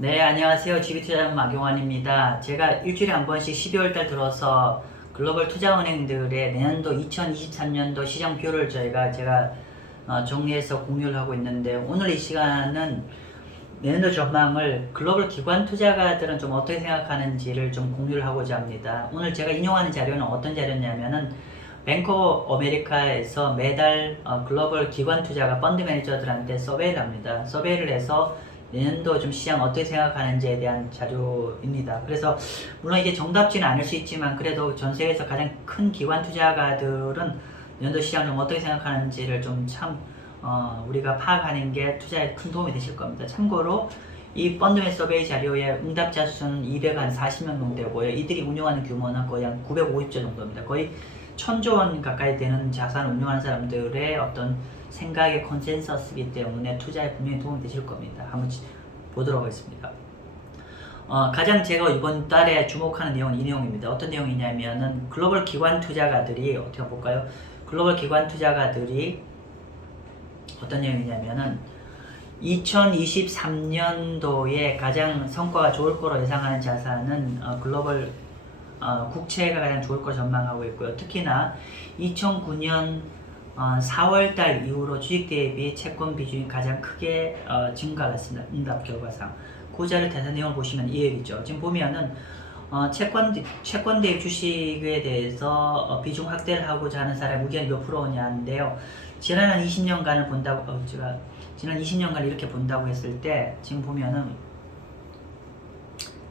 네, 안녕하세요. GB투자자문 마경환입니다. 제가 일주일에 한 번씩 12월달 들어서 글로벌 투자은행들의 내년도 2023년도 시장표를 제가 정리해서 공유를 하고 있는데, 오늘 이 시간은 내년도 전망을 글로벌 기관 투자가들은 좀 어떻게 생각하는지를 좀 공유를 하고자 합니다. 오늘 제가 인용하는 자료는 어떤 자료냐면은 뱅크 오브 아메리카에서 매달 글로벌 기관 투자가 펀드 매니저들한테 서베이를 합니다. 서베이를 해서 내년도 좀 시장 어떻게 생각하는지에 대한 자료입니다. 그래서 물론 이게 정답지는 않을 수 있지만 그래도 전 세계에서 가장 큰 기관 투자가들은 내년도 시장 좀 어떻게 생각하는지를 좀 우리가 파악하는 게 투자에 큰 도움이 되실 겁니다. 참고로 이 펀드맨 서베이 자료의 응답자 수는 240명 정도 되고요. 이들이 운용하는 규모는 거의 한 950조 정도입니다. 거의 1000조 원 가까이 되는 자산을 운용하는 사람들의 어떤 생각의 컨센서스이기 때문에 투자에 분명히 도움이 되실 겁니다. 한번 보도록 하겠습니다. 가장 제가 이번 달에 주목하는 내용은 이 내용입니다. 어떤 내용이냐면은 글로벌 기관 투자가들이 어떻게 볼까요? 글로벌 기관 투자가들이 어떤 내용이냐면은 2023년도에 가장 성과가 좋을 거로 예상하는 자산은 글로벌 국채가 가장 좋을 거 전망하고 있고요. 특히나 2009년 4월달 이후로 주식 대비 채권 비중이 가장 크게 증가했습니다. 응답 결과상. 그 자료 대상 내용을 보시면 이 얘기죠. 지금 보면은 채권 대비 주식에 대해서 비중 확대를 하고자 하는 사람 의견이 몇 프로냐인데요. 지난 한 20년간을 본다고 제가 지난 20년간 이렇게 본다고 했을 때 지금 보면은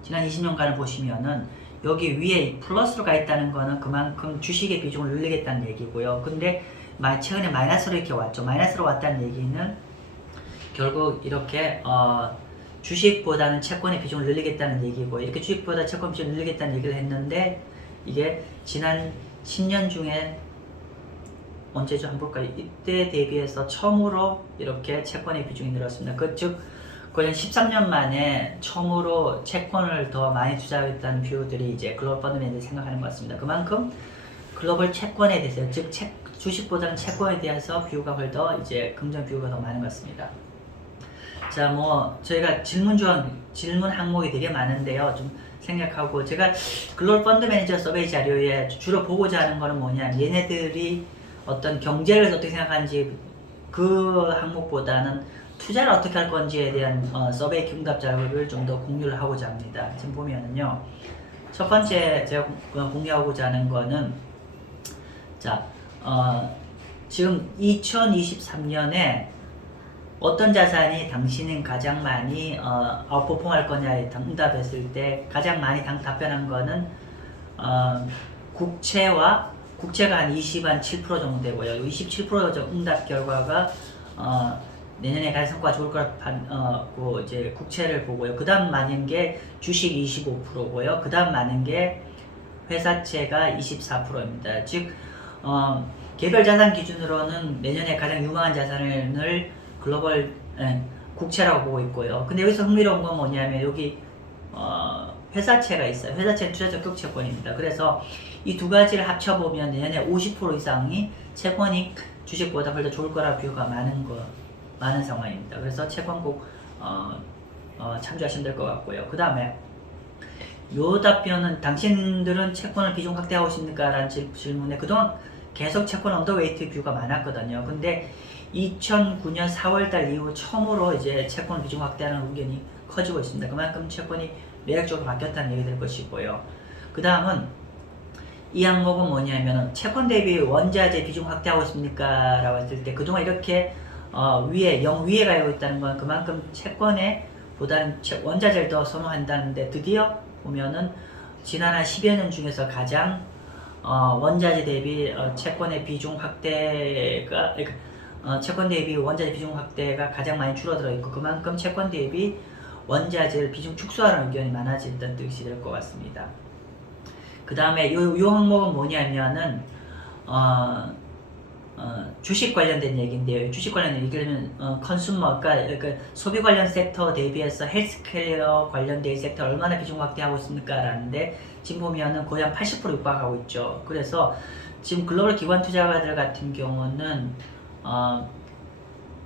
지난 20년간을 보시면은 여기 위에 플러스로 가 있다는 거는 그만큼 주식의 비중을 늘리겠다는 얘기고요. 근데 최근에 마이너스로 이렇게 왔죠. 마이너스로 왔다는 얘기는 결국 이렇게 주식보다는 채권의 비중을 늘리겠다는 얘기고, 이렇게 주식보다 채권 비중을 늘리겠다는 얘기를 했는데 이게 지난 10년 중에 언제죠? 한번 볼까요? 이때 대비해서 처음으로 이렇게 채권의 비중이 늘었습니다. 즉 거의 13년 만에 처음으로 채권을 더 많이 투자했다는 뷰들이 이제 글로벌 펀드맨들이 생각하는 것 같습니다. 그만큼 글로벌 채권에 대해서, 즉 주식보다는 채권에 대해서 뷰가 훨 더 이제 긍정 뷰가 더 많은 것 같습니다. 자, 저희가 질문 항목이 되게 많은데요. 좀 생략하고, 제가 글로벌 펀드 매니저 서베이 자료에 주로 보고자 하는 거는 뭐냐, 얘네들이 어떤 경제를 어떻게 생각하는지 그 항목보다는 투자를 어떻게 할 건지에 대한 서베이 응답 자료를 좀 더 공유를 하고자 합니다. 지금 보면은요, 첫 번째 제가 공유하고자 하는 거는, 자, 지금 2023년에 어떤 자산이 당신은 가장 많이 아웃퍼폼할 거냐에 응답했을 때 가장 많이 답변한 거는 국채가 한 7% 정도 되고요. 27% 응답 결과가 내년에 가장 성과가 좋을 거라고 이제 국채를 보고요. 그 다음 많은 게 주식 25%고요. 그 다음 많은 게 회사채가 24%입니다. 즉 개별 자산 기준으로는 내년에 가장 유망한 자산을 글로벌 국채라고 보고 있고요. 근데 여기서 흥미로운 건 뭐냐면 여기 회사채가 있어요. 회사채는 투자 적격 채권입니다. 그래서 이 두 가지를 합쳐보면 내년에 50% 이상이 채권이 주식보다 훨 더 좋을 거라 뷰가 많은 상황입니다. 그래서 채권 꼭 참조하시면 될 것 같고요. 그 다음에 요 답변은 당신들은 채권을 비중 확대하고 있습니까? 라는 질문에 그동안 계속 채권 언더웨이트 뷰가 많았거든요. 근데 2009년 4월달 이후 처음으로 이제 채권 비중 확대하는 의견이 커지고 있습니다. 그만큼 채권이 매력적으로 바뀌었다는 얘기 될 것이고요. 그 다음은 이 항목은 뭐냐면은 채권 대비 원자재 비중 확대하고 있습니까? 라고 했을 때 그동안 이렇게 위에 가고 있다는 건 그만큼 채권에 보다는 원자재를 더 선호한다는데, 드디어 보면은 지난 한 10여 년 중에서 가장 원자재 대비 채권의 비중 확대가 채권 대비 원자재 비중 확대가 가장 많이 줄어들어 있고, 그만큼 채권 대비 원자재를 비중 축소하는 의견이 많아진다는 뜻이 될 것 같습니다. 그 다음에 요 항목은 뭐냐면은 주식 관련된 얘기인데요. 주식 관련된 얘기를 컨슈머, 그러니까 소비 관련 섹터 대비해서 헬스케어 관련된 섹터 얼마나 비중 확대하고 있습니까? 라는데 지금 보면은 거의 한 80% 육박하고 있죠. 그래서 지금 글로벌 기관 투자가들 같은 경우는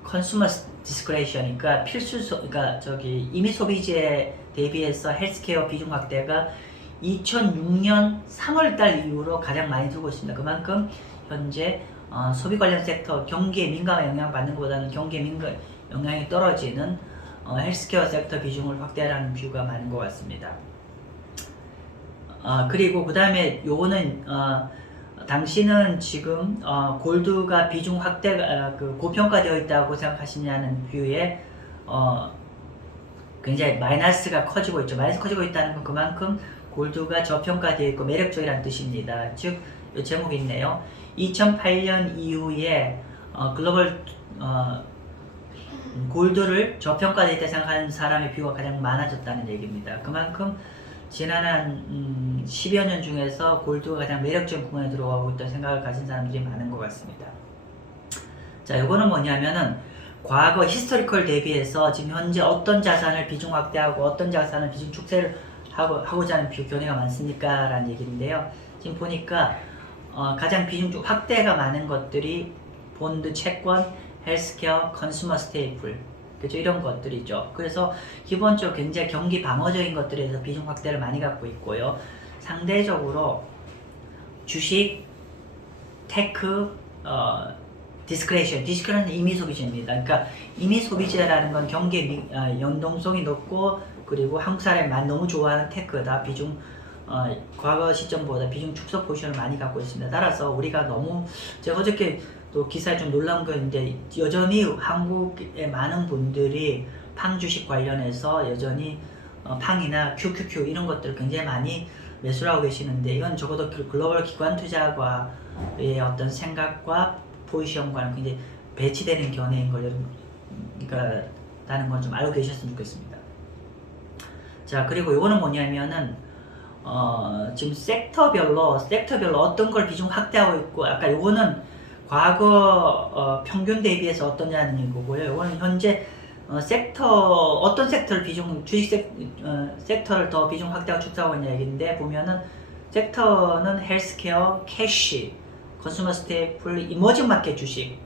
컨슈머 디스크레이션이니까 그러니까 저기 임의 소비재에 대비해서 헬스케어 비중 확대가 2006년 3월달 이후로 가장 많이 들고 있습니다. 그만큼 현재 소비 관련 섹터 경기에 민감한 영향 받는 것보다는 경기에 민감 영향이 떨어지는 헬스케어 섹터 비중을 확대하라는 뷰가 많은 것 같습니다. 그리고 그 다음에 요거는 당신은 지금 골드가 비중 확대가 고평가되어 있다고 생각하시냐는 뷰에 굉장히 마이너스가 커지고 있죠. 마이너스 커지고 있다는 건 그만큼 골드가 저평가되어 있고 매력적이라는 뜻입니다. 즉, 이 제목이 있네요. 2008년 이후에 글로벌 골드를 저평가되어 있다 생각하는 사람의 뷰가 가장 많아졌다는 얘기입니다. 그만큼 지난 한 10여 년 중에서 골드가 가장 매력적인 구간에 들어가고 있다는 생각을 가진 사람들이 많은 것 같습니다. 자, 요거는 뭐냐면은 과거 히스토리컬 대비해서 지금 현재 어떤 자산을 비중 확대하고 어떤 자산을 비중 축소를 하고자 하는 견해가 많습니까? 라는 얘기인데요. 지금 보니까 가장 비중 확대가 많은 것들이 본드, 채권, 헬스케어, 컨슈머 스테이플, 그죠? 이런 것들이죠. 그래서 기본적으로 굉장히 경기 방어적인 것들에서 비중 확대를 많이 갖고 있고요. 상대적으로 주식, 테크, 디스크레이션은 임의 소비재입니다. 그러니까 임의 소비재라는 건 경기에 연동성이 높고 그리고 한국 사람이 너무 좋아하는 테크다. 비중 과거 시점보다 비중 축소 포지션을 많이 갖고 있습니다. 따라서 우리가 너무 제가 어저께 또 기사에 좀 놀라운 건데 여전히 한국의 많은 분들이 팡 주식 관련해서 여전히 팡이나 QQQ 이런 것들을 굉장히 많이 매수를 하고 계시는데 이건 적어도 글로벌 기관 투자과의 어떤 생각과 포지션과는 굉장히 배치되는 견해인 걸 그러니까 라는 걸 좀 알고 계셨으면 좋겠습니다. 자, 그리고 이거는 뭐냐면은 지금 섹터별로 어떤 걸 비중 확대하고 있고 아까 요거는 과거 평균 대비해서 어떠냐는 거고요. 이거는 현재 어떤 섹터를 주식 섹터를 더 비중 확대하고 축소하고 있냐 얘기인데 보면은 섹터는 헬스케어, 캐시, 컨슈머 스테이플, 이머징 마켓 주식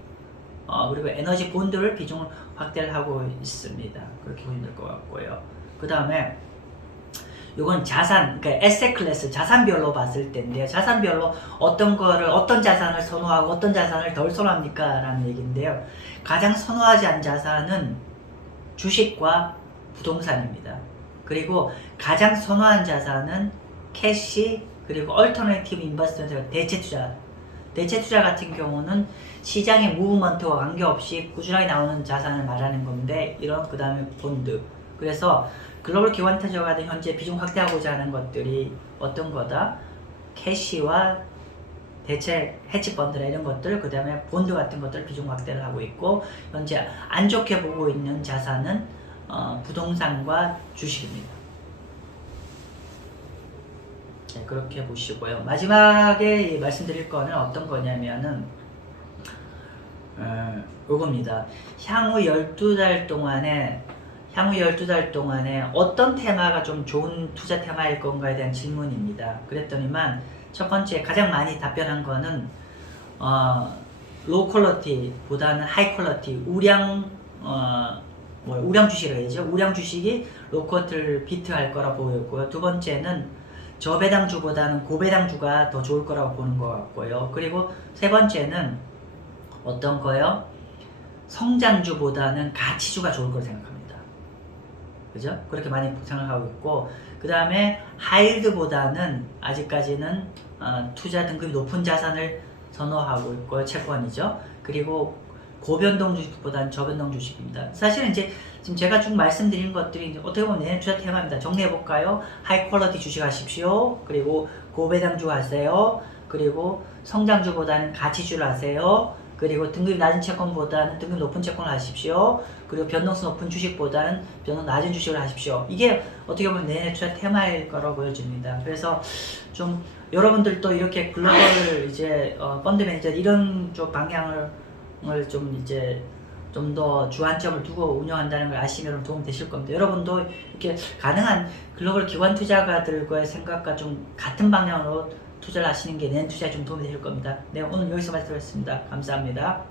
그리고 에너지 본드를 비중을 확대를 하고 있습니다. 그렇게 보시면 될 것 같고요. 그 다음에 이건 그러니까 에셋 클래스, 자산별로 봤을 때인데요. 자산별로 어떤 자산을 선호하고 어떤 자산을 덜 선호합니까? 라는 얘기인데요. 가장 선호하지 않은 자산은 주식과 부동산입니다. 그리고 가장 선호한 자산은 캐시, 그리고 얼터너티브 인버스먼트, 대체 투자 같은 경우는 시장의 무브먼트와 관계없이 꾸준하게 나오는 자산을 말하는 건데 그 다음에 본드. 그래서 글로벌 기관 투자가 현재 비중 확대하고자 하는 것들이 어떤 거다? 캐시와 대체 해치펀드나 이런 것들, 그 다음에 본드 같은 것들 비중 확대를 하고 있고 현재 안 좋게 보고 있는 자산은 부동산과 주식입니다. 네, 그렇게 보시고요. 마지막에 말씀드릴 거는 어떤 거냐면은 요겁니다. 향후 12달 동안에 어떤 테마가 좀 좋은 투자 테마일 건가에 대한 질문입니다. 그랬더니만 첫 번째 가장 많이 답변한 거는 로우 퀄러티보다는 하이 퀄러티, 우량 주식을 해야죠. 우량 주식이 로우 퀄러티를 비트할 거라 보였고요. 두 번째는 저배당주보다는 고배당주가 더 좋을 거라고 보는 것 같고요. 그리고 세 번째는 어떤 거요? 성장주보다는 가치주가 좋을 거라고 생각합니다. 그죠? 그렇게 많이 생각하고 있고, 그 다음에 하이힐드보다는 아직까지는 투자 등급이 높은 자산을 선호하고 있고, 채권이죠. 그리고 고변동 주식보다는 저변동 주식입니다. 사실은 이제 지금 제가 쭉 말씀드린 것들이 어떻게 보면 내년 투자 테마입니다. 정리해볼까요? 하이 퀄러티 주식 하십시오. 그리고 고배당주 하세요. 그리고 성장주보다는 가치주를 하세요. 그리고 등급이 낮은 채권보다는 등급이 높은 채권을 하십시오. 그리고 변동성 높은 주식보다는 변동 낮은 주식을 하십시오. 이게 어떻게 보면 내년의 투자 테마일 거라고 보여집니다. 그래서 좀 여러분들도 이렇게 글로벌 이제 펀드 매니저 이런 쪽 방향을 좀 이제 좀 더 주안점을 두고 운영한다는 걸 아시면 도움 되실 겁니다. 여러분도 이렇게 가능한 글로벌 기관 투자가들과의 생각과 좀 같은 방향으로 투자를 하시는 게 내년 투자에 좀 도움이 되실 겁니다. 네, 오늘 여기서 마치겠습니다. 감사합니다.